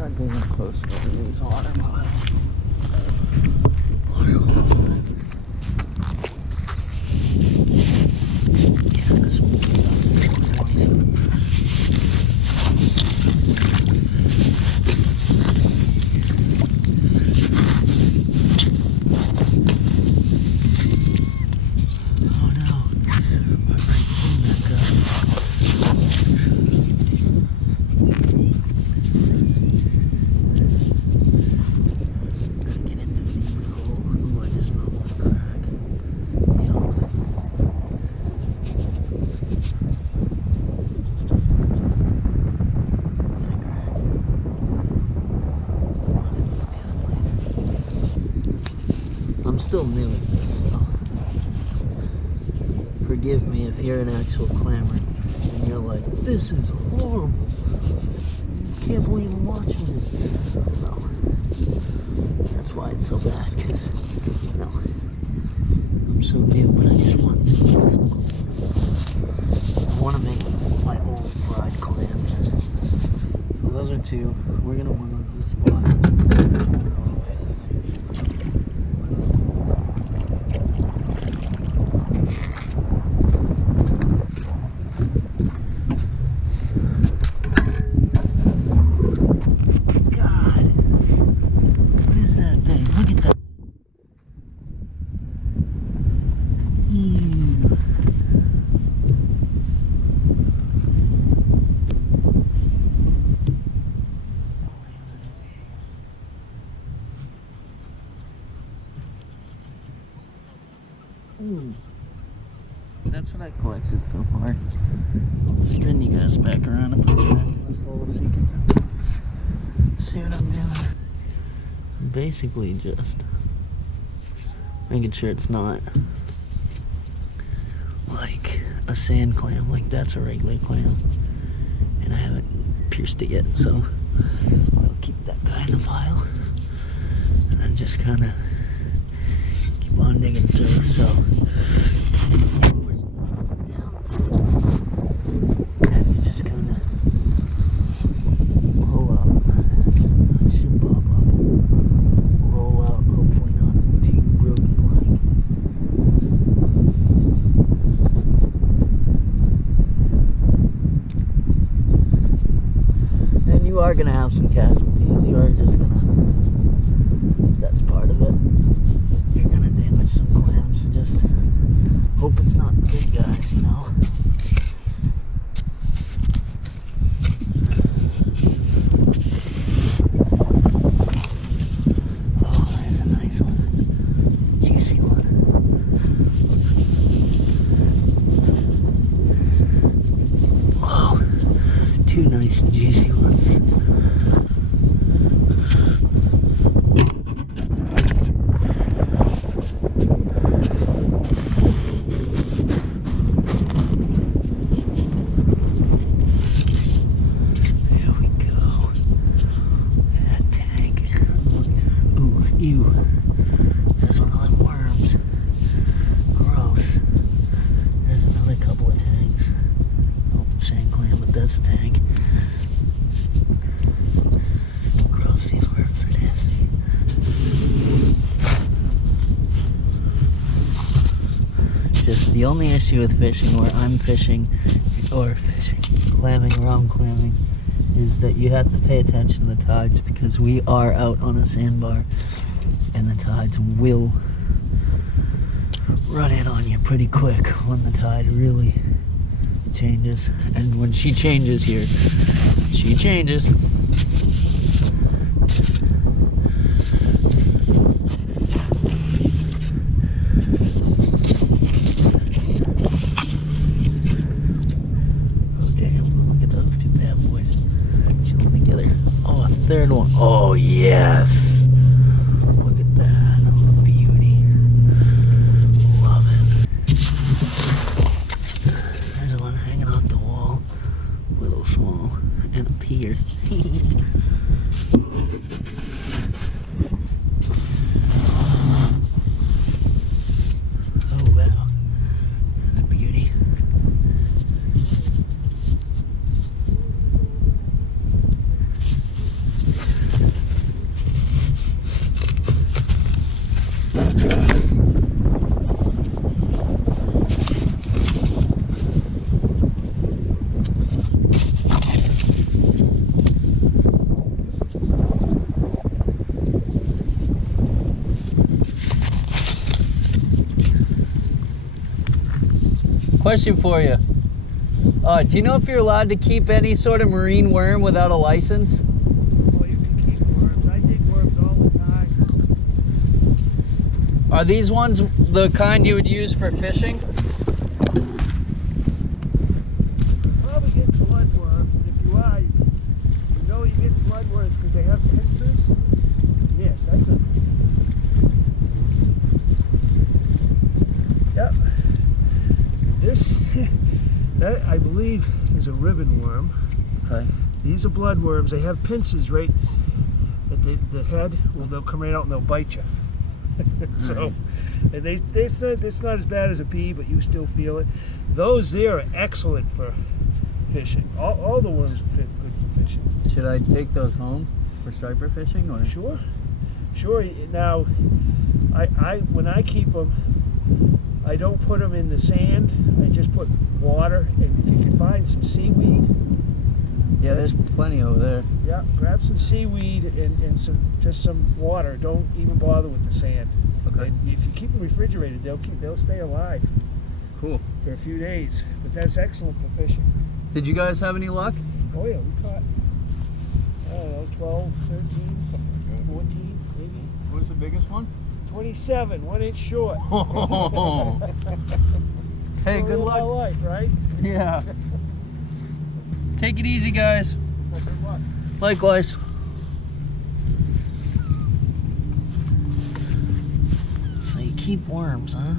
Try getting up close to these water piles. Water holes. Yeah, this one is nice. Oh no, my right thing that guy. I'm still new at this, so forgive me if you're an actual clammer and you're like, this is horrible. I can't believe I'm watching this. No, that's why it's so bad, because, no, I'm so new, but I just want to make some clams. I want to make my own fried clams. So those are two. We're going to warm up this water. That's what I collected so far. I'll spin you guys back around and put you back in this hole so you can see what I'm doing. Basically just making sure it's not like a sand clam, like that's a regular clam. And I haven't pierced it yet, so I'll keep that guy in the file. And then just kind of keep on digging through, so. You are going to have some casualties. You are just going to, that's part of it. You're going to damage some clams. Just hope it's not big guys, you know. Oh, there's a nice one. Juicy one. Wow. Two nice and juicy ones. Ew, there's one of them worms. Gross. There's another couple of tanks. Oh, sand clam, but that's a tank. Gross, these worms are nasty. Just the only issue with fishing where I'm fishing, or clamming, where I'm clamming, is that you have to pay attention to the tides because we are out on a sandbar. And the tides will run in on you pretty quick when the tide really changes. And when she changes here, she changes. Oh damn, look at those two bad boys chilling together. Oh, a third one. Oh yes! And up here. Oh wow, that's a beauty. question for you. Do you know if you're allowed to keep any sort of marine worm without a license? Well, you can keep worms. I dig worms all the time. Are these ones the kind you would use for fishing? Probably get bloodworms, and if you are, you know you get bloodworms because they have pincers. Yes, that's a. Yep. This, that I believe is a ribbon worm. Okay. These are bloodworms. They have pincers right at the head. Well, they'll come right out and they'll bite you. So, and it's not as bad as a bee, but you still feel it. Those there are excellent for fishing. All the worms are good for fishing. Should I take those home for striper fishing, or? Sure. Now, when I keep them, I don't put them in the sand. I just put water, and if you can find some seaweed. Yeah, there's plenty over there. Yeah, grab some seaweed and some water. Don't even bother with the sand. Okay. And if you keep them refrigerated, they'll stay alive. Cool. For a few days. But that's excellent for fishing. Did you guys have any luck? Oh yeah, we caught, I don't know, 12, 13, something like that. 14, maybe. What was the biggest one? 27, 1 inch short. Hey, good luck. My life, right? Yeah. Take it easy, guys. Well, good luck. Likewise. So you keep worms, huh?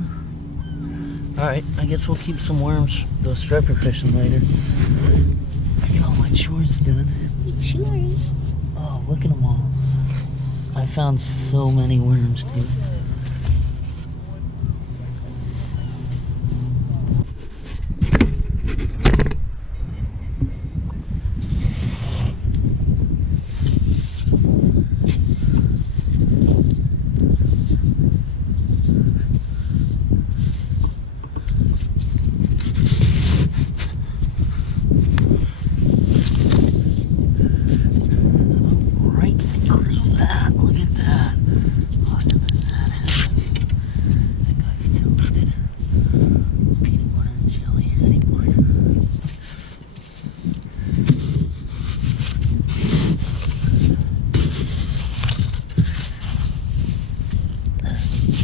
Alright, I guess we'll keep some worms. Go striper fishing later. I get all my chores done. Chores? Oh, look at them all. I found so many worms, dude.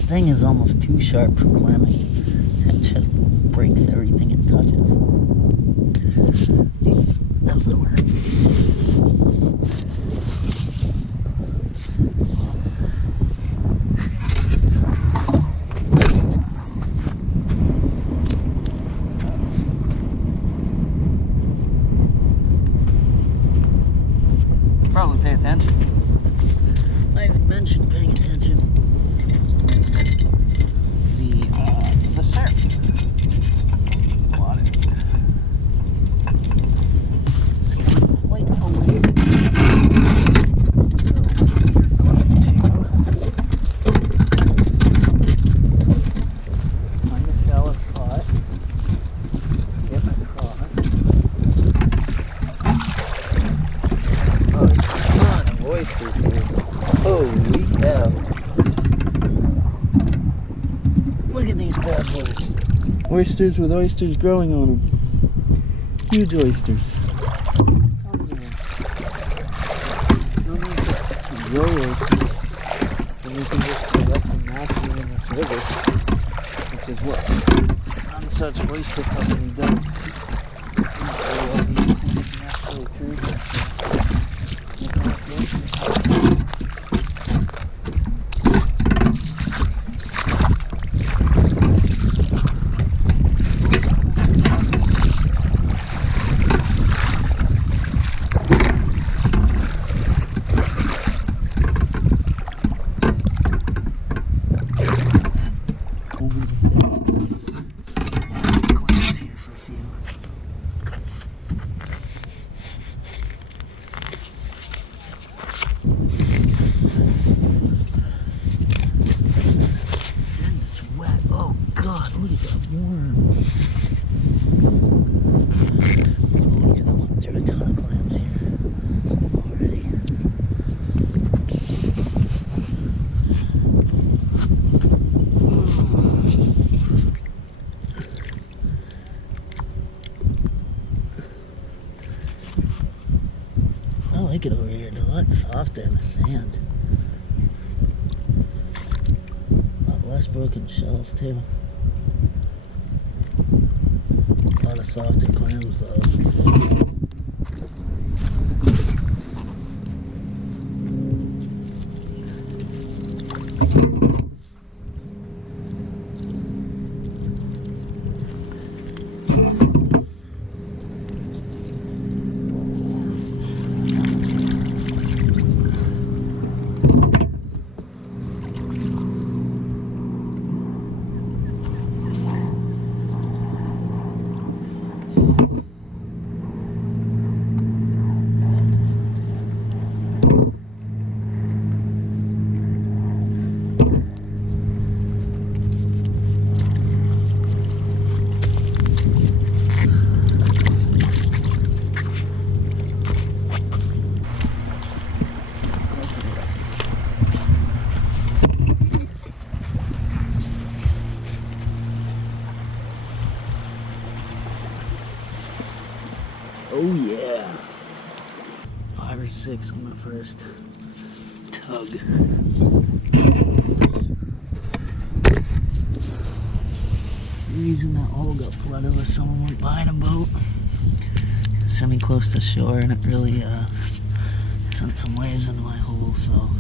Thing is almost too sharp for clamming. It just breaks everything it touches. That was over. Probably pay attention. I haven't mentioned paying attention. The surf. Water. It's getting quite a lazy. Find a shallow spot. Get across. Oh, there's a ton of oysters here. Holy cow. Look at these bad boys. Oysters with oysters growing on them. Huge oysters. Tons of them. No need to grow oysters. And we can just collect them naturally in this river, which is what one such oyster company does. Grow all these things naturally through here. like it over here. It's a lot softer in the sand. A lot less broken shells too. A lot of softer clams though. Oh yeah. 5 or 6 on my first tug. The reason that hole got flooded was someone went by in a boat semi-close to shore and it really sent some waves into my hole, so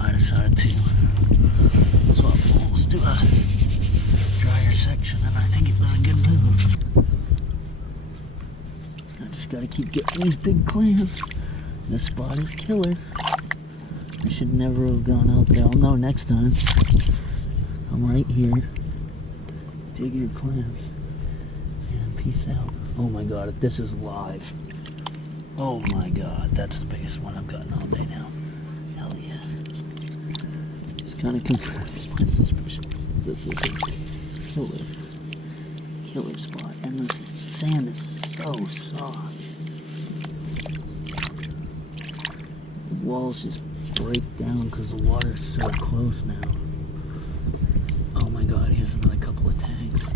I decided to swap holes to a drier section, and I think it was a good move. I just gotta keep getting these big clams. This spot is killer. I should never have gone out there. I'll know next time. I'm right here. Dig your clams. And peace out. Oh my god, this is live. Oh my god, that's the biggest one I've gotten all day now. Hell yeah. Just kind of confirms my suspicions. This is a killer spot. And the sand is so soft. The walls just break down because the water's so close now. Oh my god, here's another couple of tags.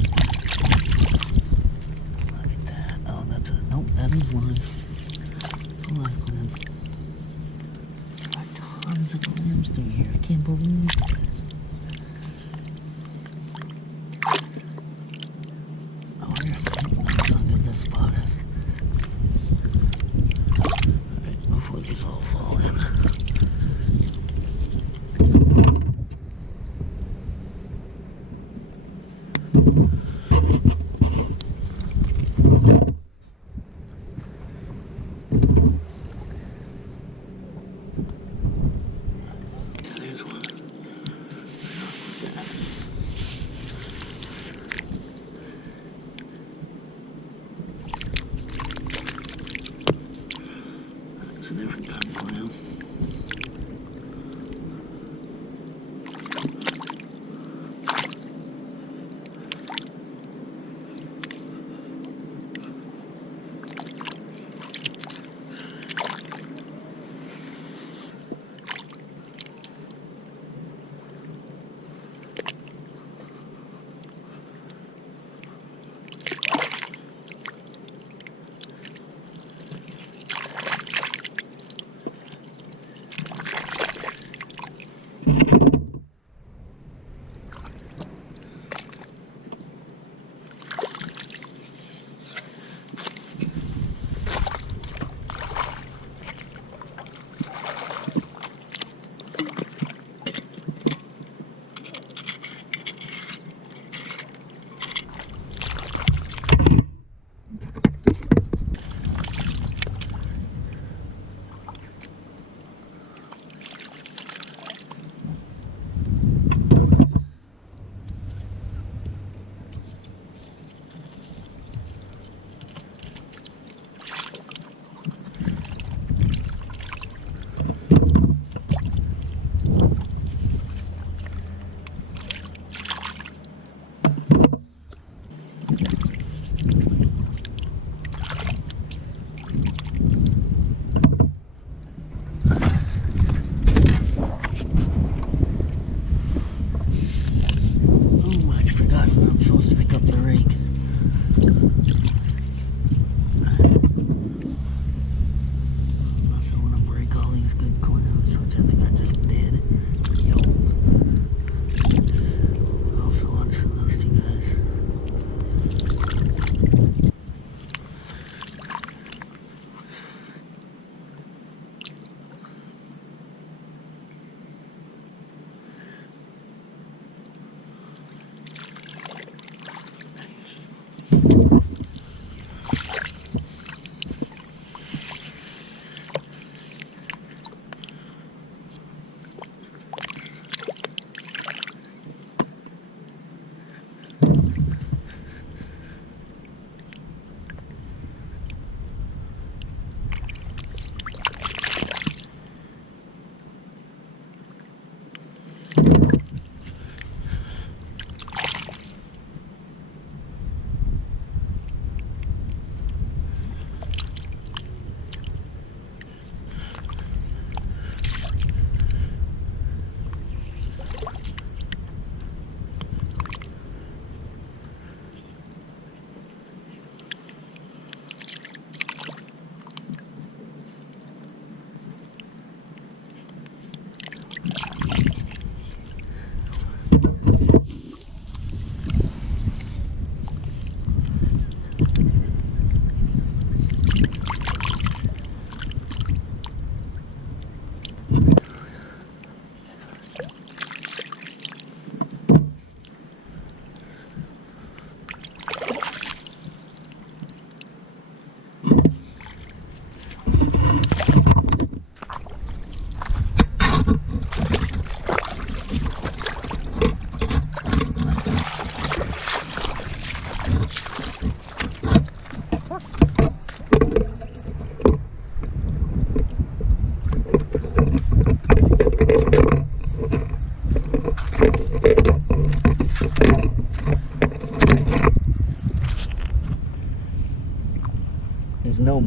Look at that. Oh, that's a... Nope, that is live. It's a live clam. There are tons of clams through here. I can't believe this. That's how good this spot is. Alright, before these all fall in. It's a different kind of clam.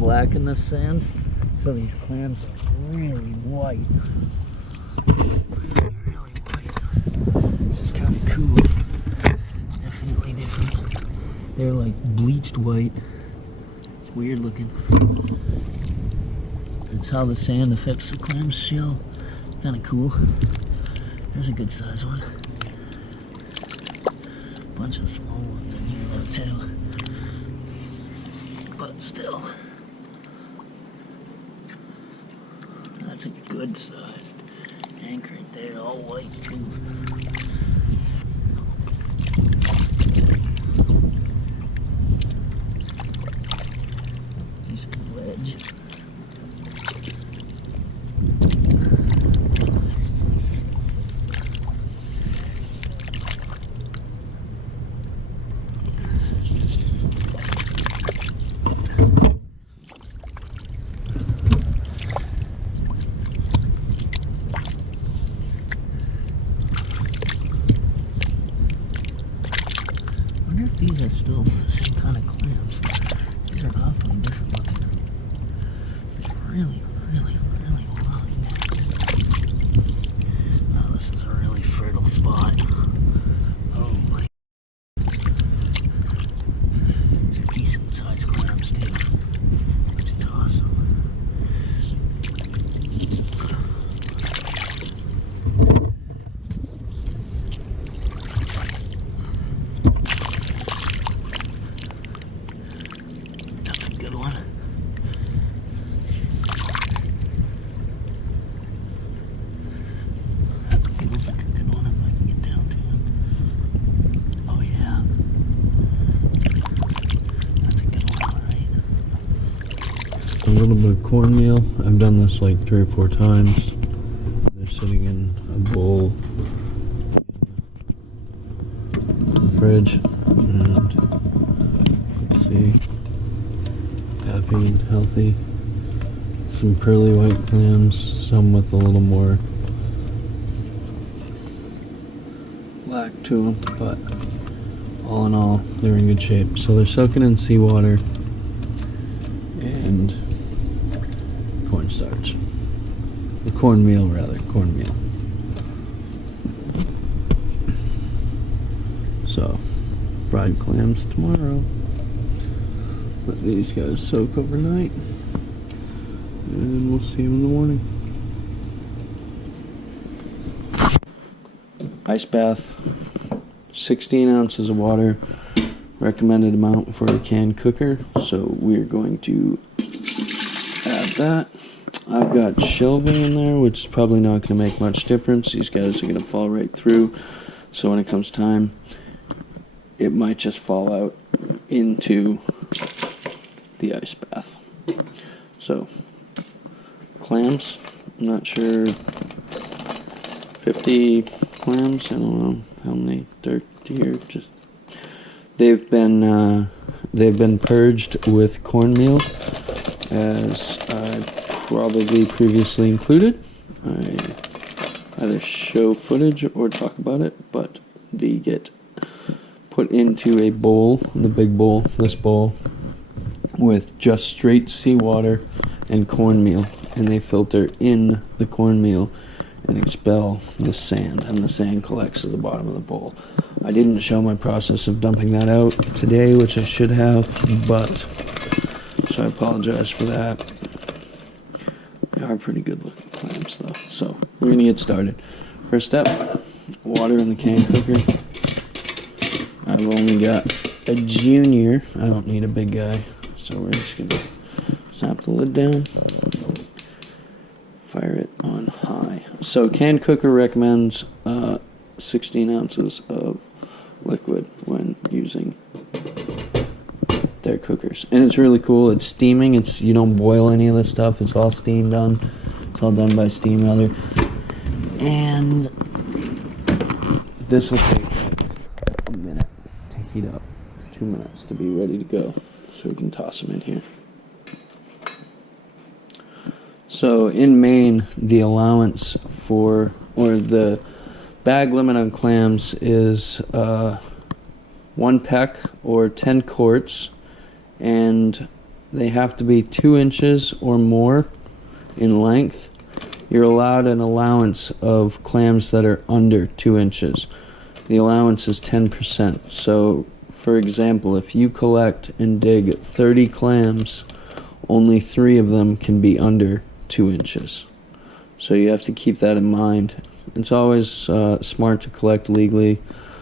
black in this sand, so these clams are really white. Really, really white. This is kind of cool. Definitely different. They're like bleached white. Weird looking. That's how the sand affects the clam's shell. Kind of cool. There's a good size one. Bunch of small ones in here though too. But still, that's a good sized anchor right there, all white too. Nice wedge. These are still the same kind of clams. These are awfully different looking. Really, really, really long necks. Oh, this is a really fertile spot. Oh my. These are decent sized clams too, which is awesome. A little bit of cornmeal. I've done this like 3 or 4 times. They're sitting in a bowl in the fridge, and let's see, happy and healthy. Some pearly white clams, some with a little more black to them, but all in all, they're in good shape. So they're soaking in seawater and cornstarch. Or cornmeal, rather. Cornmeal. So, fried clams tomorrow. Let these guys soak overnight. And we'll see them in the morning. Ice bath. 16 ounces of water. Recommended amount for a can cooker. So we're going to add that. I've got shelving in there, which is probably not going to make much difference. These guys are going to fall right through. So when it comes time, it might just fall out into the ice bath. So, clams, I'm not sure, 50 clams, I don't know how many there here. Just they've been purged with cornmeal, as I probably previously included. I either show footage or talk about it, but they get put into a bowl, the big bowl, this bowl, with just straight seawater and cornmeal, and they filter in the cornmeal and expel the sand, and the sand collects at the bottom of the bowl. I didn't show my process of dumping that out today, which I should have, but so I apologize for that. They are pretty good looking clams though. So we're gonna get started. First step, water in the can cooker. I've only got a junior, I don't need a big guy, so we're just gonna snap the lid down, fire it on high. So can cooker recommends 16 ounces of liquid when using their cookers, and it's really cool. It's steaming. It's, you don't boil any of this stuff. It's all steam done. It's all done by steam rather. And this will take like a minute to heat up, 2 minutes to be ready to go. So we can toss them in here. So in Maine, the allowance for, or the bag limit on clams is 1 peck or 10 quarts, and they have to be 2 inches or more in length. You're allowed an allowance of clams that are under 2 inches. The allowance is 10%. So, for example, if you collect and dig 30 clams, only 3 of them can be under 2 inches. So you have to keep that in mind. It's always smart to collect legally.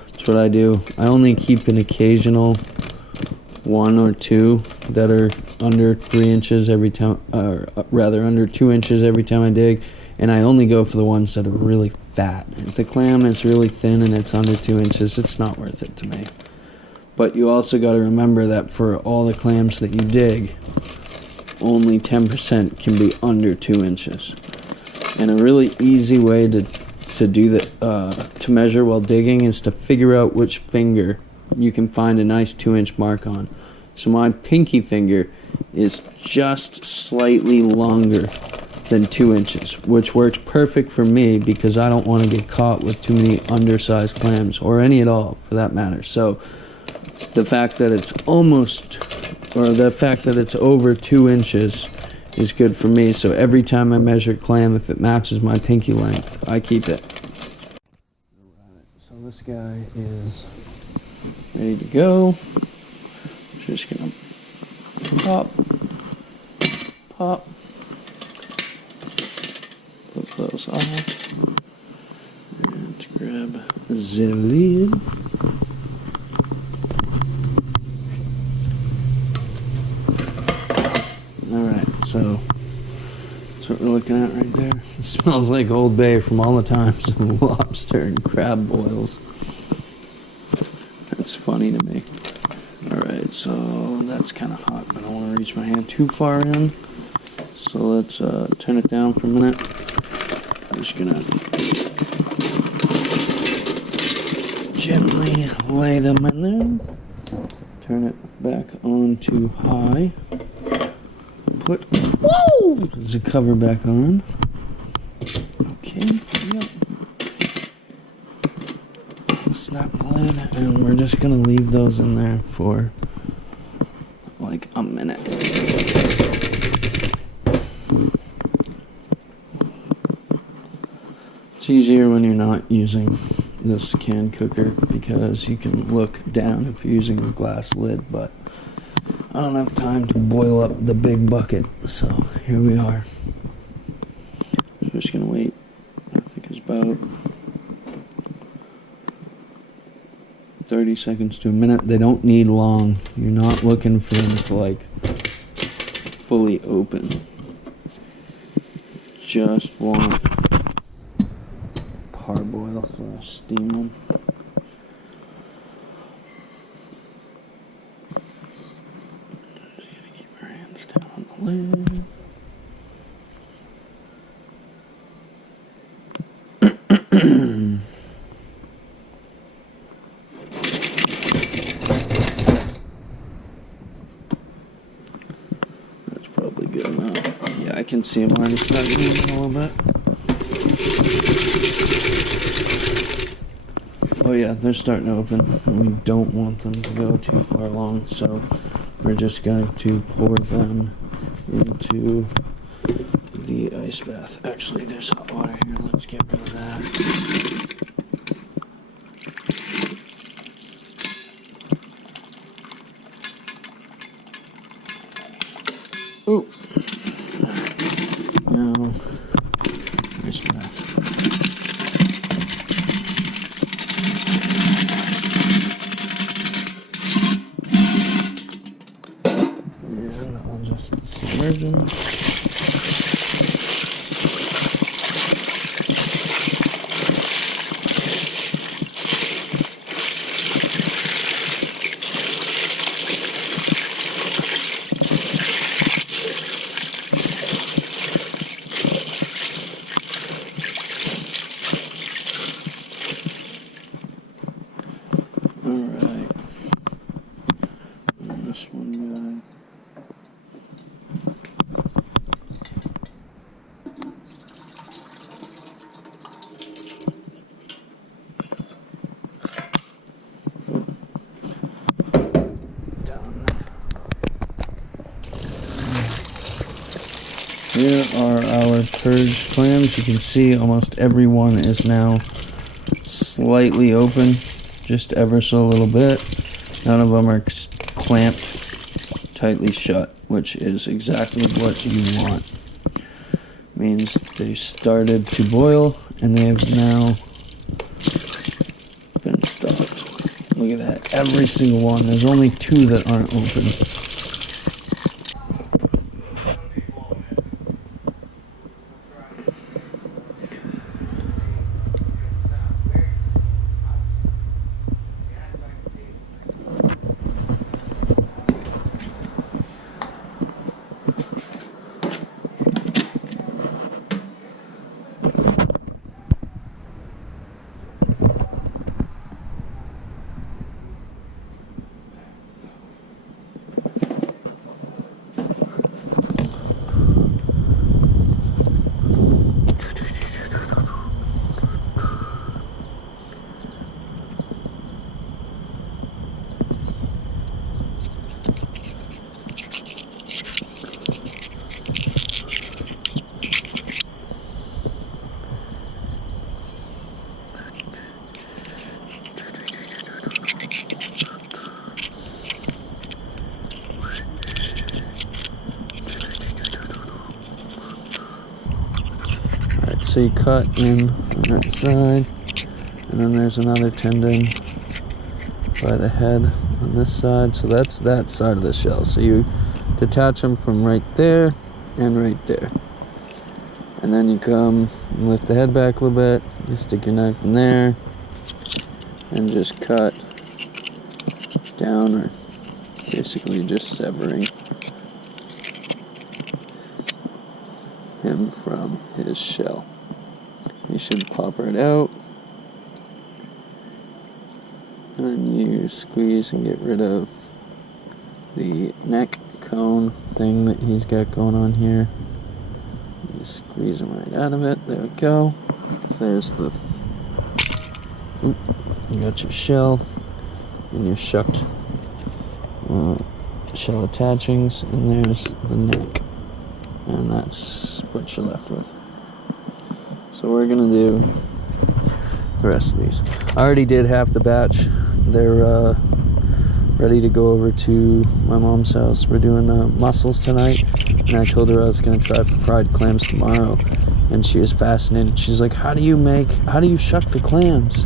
That's what I do. I only keep an occasional 1 or 2 that are under 3 inches every time, or rather under 2 inches every time I dig, and I only go for the ones that are really fat. If the clam is really thin and it's under 2 inches, it's not worth it to me. But you also got to remember that for all the clams that you dig, only 10% can be under 2 inches. And a really easy way to do that, to measure while digging, is to figure out which finger you can find a nice 2-inch mark on. So my pinky finger is just slightly longer than 2 inches, which works perfect for me because I don't want to get caught with too many undersized clams, or any at all for that matter. So the fact that it's it's over 2 inches is good for me. So every time I measure clam, if it matches my pinky length, I keep it. Alright, so this guy is ready to go. Just gonna pop, put those off, and grab the lid. Alright, so that's what we're looking at right there. It smells like Old Bay from all the times of lobster and crab boils. That's funny to me. Alright, so that's kind of hot. I don't want to reach my hand too far in. So let's turn it down for a minute. I'm just going to gently lay them in there. Turn it back on to high. Put the cover back on. Okay, yep. Snap the lid, and we're just gonna leave those in there for like a minute. It's easier when you're not using this can cooker because you can look down if you're using a glass lid, but I don't have time to boil up the big bucket, so here we are. I'm just gonna wait. I think it's about 30 seconds to a minute. They don't need long. You're not looking for them to like fully open. Just want parboil / steam them. Down on the lid. That's probably good enough. Yeah, I can see them already starting moving a little bit. Oh yeah, they're starting to open. We don't want them to go too far along, so we're just going to pour them into the ice bath. Actually, there's hot water here. Let's get rid of that. Ooh. Now, ice bath. Submersion. Here are our purged clams. You can see almost every one is now slightly open, just ever so a little bit. None of them are clamped tightly shut, which is exactly what you want. Means they started to boil and they have now been stopped. Look at that, every single one. There's only 2 that aren't open. So you cut in on that side, and then there's another tendon by the head on this side. So that's that side of the shell. So you detach them from right there and right there. And then you come and lift the head back a little bit, you stick your knife in there, and just cut down, or basically just severing him from his shell. You should pop right out, and then you squeeze and get rid of the neck cone thing that he's got going on here. You squeeze him right out of it. There we go. So there's the, you got your shell and your shucked shell attachings, and there's the neck, and that's what you're left with. So we're gonna do the rest of these. I already did half the batch. They're ready to go over to my mom's house. We're doing mussels tonight, and I told her I was gonna try fried clams tomorrow, and she was fascinated. She's like, how do you shuck the clams?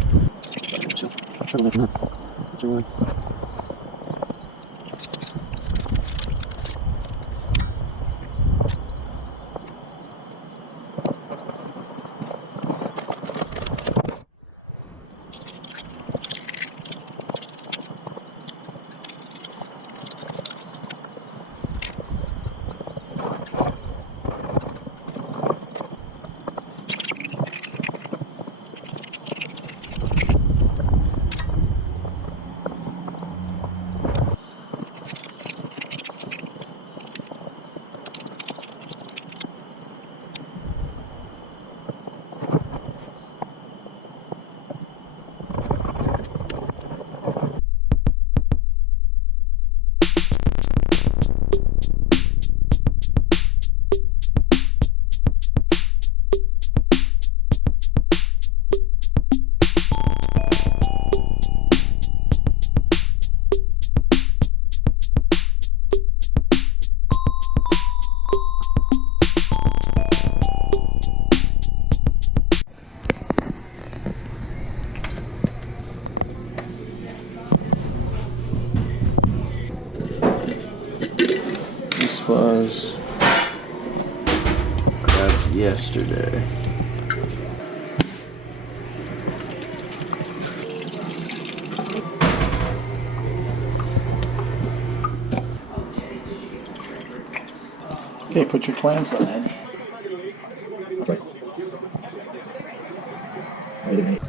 This was grabbed yesterday. Okay, put your clams on it. Wait a minute.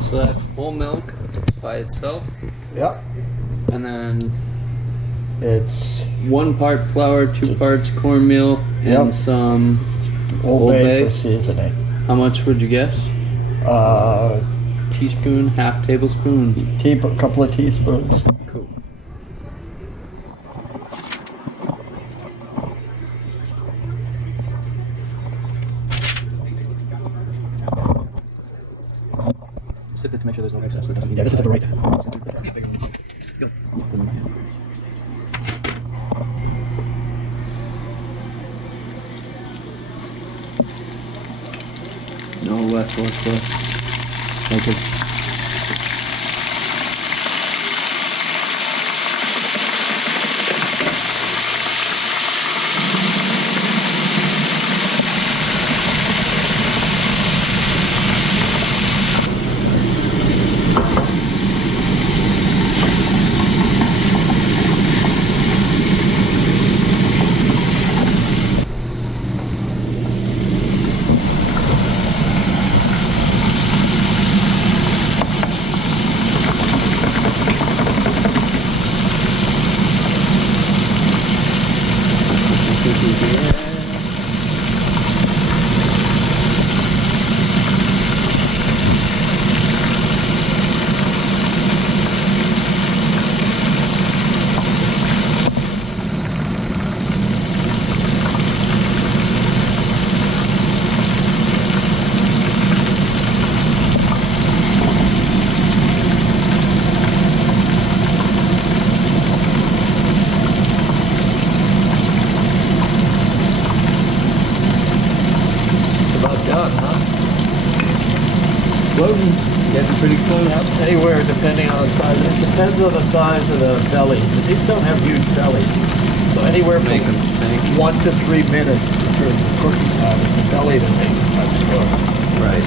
So that's whole milk by itself, Yep. and then It's 1 part flour, 2 parts cornmeal, and Yep. some Old Old Bay Bay. for seasoning. How much would you guess? Teaspoon, half tablespoon. A couple of teaspoons. Cool. Sip it to make sure there's no excess. Yeah, this is the right. No, less. Okay. Floating, getting pretty close. Anywhere, depending on the size. It depends on the size of the belly. These don't have huge bellies. So anywhere from Make them sink. 1 to 3 minutes for cooking time is the belly that makes them cook. Right.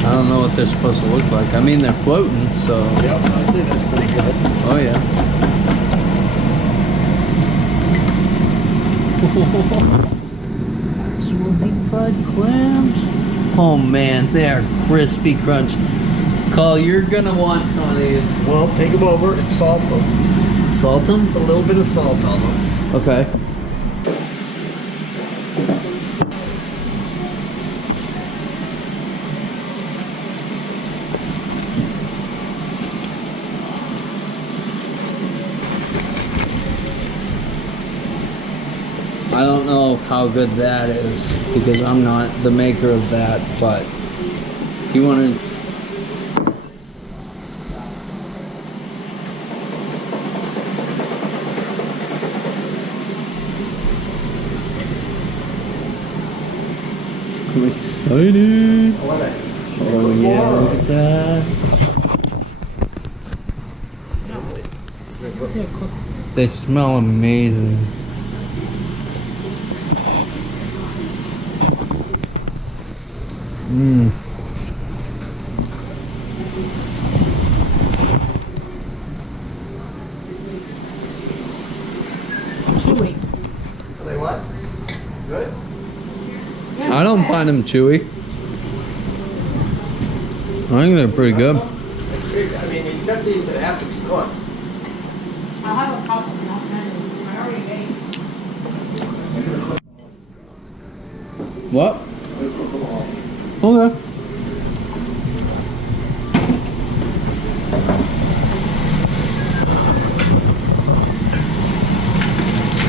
I don't know what they're supposed to look like. I mean, they're floating, so. Yep, I think that's pretty good. Oh, yeah. Actual deep fried clams. Oh, man, they're crispy crunch. Carl, you're gonna want some of these. Well, take them over and salt them. Salt them? Put a little bit of salt on them. Okay. I don't know how good that is because I'm not the maker of that, but you want to. I'm excited. Oh yeah, look at that. They smell amazing. Mmm. Chewy. Are they what? Good? I don't find them chewy. I think they're pretty good. I mean, you've got these that have to be cooked. I'll have a couple, not many. I already ate. What? I'm gonna cook them all. Okay.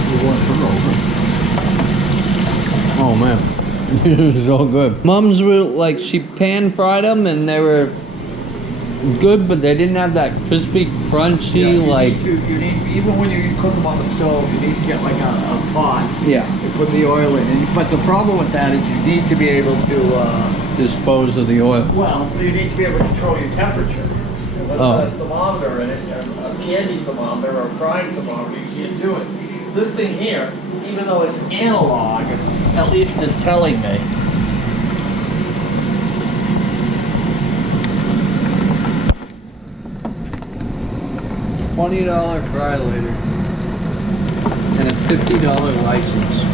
You want them over? Oh man, it's so good. Mom's were like, she pan fried them and they were good, but they didn't have that crispy, crunchy, like. You need, even when you cook them on the stove, you need to get like a pot. Yeah. And put the oil in. But the problem with that is you need to be able to, Dispose of the oil. well, you need to be able to control your temperature. With Oh. a thermometer in it, a candy thermometer or a frying thermometer, you can't do it. This thing here, even though it's analog, at least it's telling me. $20 fry later. And a $50 license.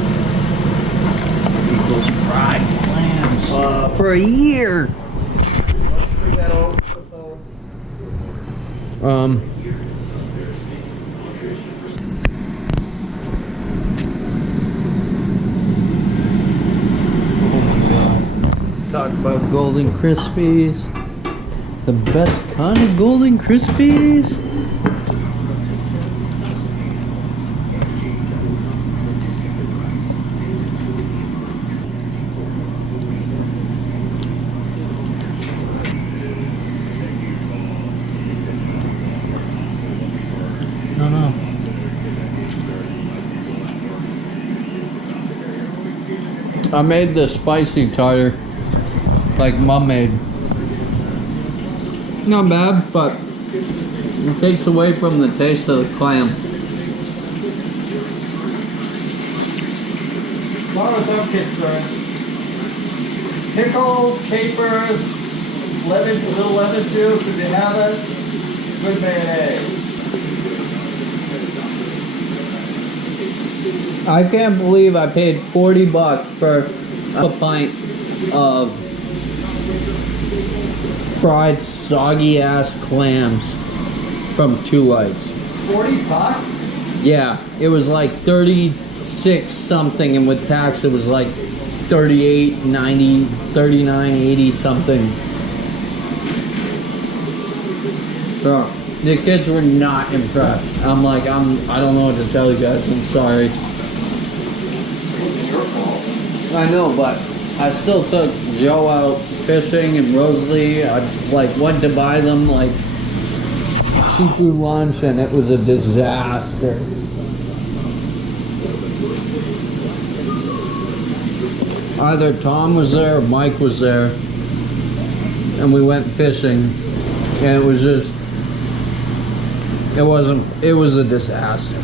Equals fried clams. for a year. Bring that over, put those. Talk about Golden Krispies. The best kind of Golden Krispies? No. I made the spicy tartar like Mom made. Not bad, but it takes away from the taste of the clam. As far as I'm concerned, pickles, capers, lemon, a little lemon juice if you have it, good mayonnaise. I can't believe I paid $40 for a pint of fried soggy ass clams from Two Lights. 40 bucks? Yeah, it was like 36 something, and with tax it was like 38.90, 39.80 something. Bro, the kids were not impressed. I don't know what to tell you guys. I'm sorry. It's your fault. I know, but I still took Joe out fishing and Rosalie. I went to buy them seafood lunch, and it was a disaster. Either Tom was there or Mike was there, and we went fishing, and it was a disaster.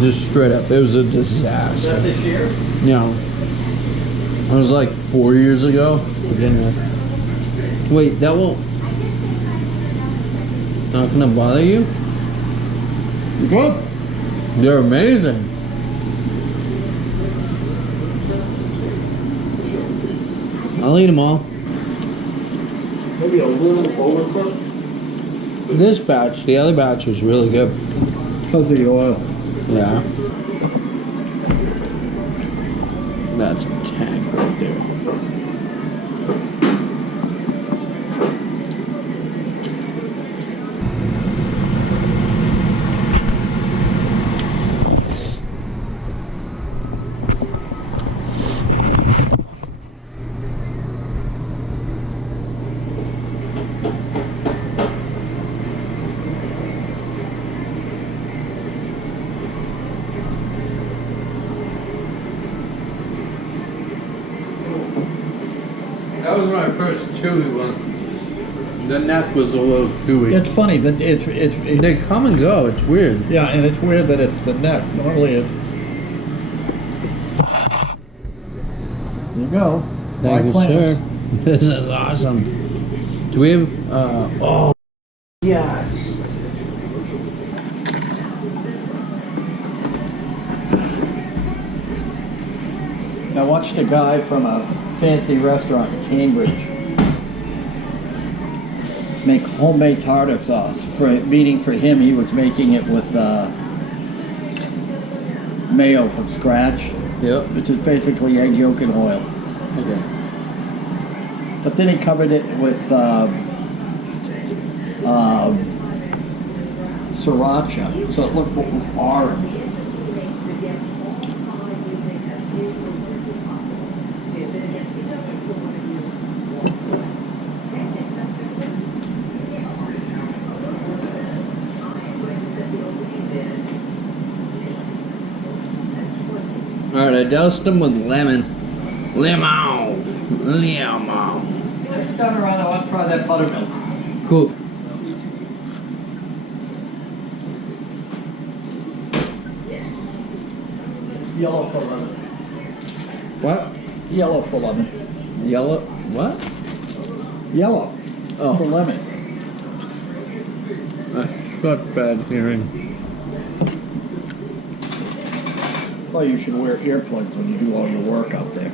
Just straight up, it was a Is disaster. that this year? No. It was like 4 years ago. Wait, that won't... Not gonna bother you? Good. They're amazing. I'll eat them all. Maybe a little overcooked. This batch, the other batch was really good. Because of the oil. Yeah. That's a tank right there. That was my first chewy one. The neck was a little chewy. It's funny that They come and go. It's weird. yeah, and it's weird that it's the neck. Normally it. There you go. Thank you, Fried sir. clams. This is awesome. Do we have, oh, yes. I watched a guy from a fancy restaurant in Cambridge make homemade tartar sauce. Meaning for him, he was making it with mayo from scratch, Yep. which is basically egg yolk and oil. Okay. But then he covered it with sriracha, so it looked orange. Alright, I doused them with lemon. Lemon. Next time around, I want to try that buttermilk. Cool. Yellow for lemon. What? Yellow for lemon. Yellow? What? Yellow Oh. for lemon. Such bad hearing. Well, you should wear earplugs when you do all your work out there.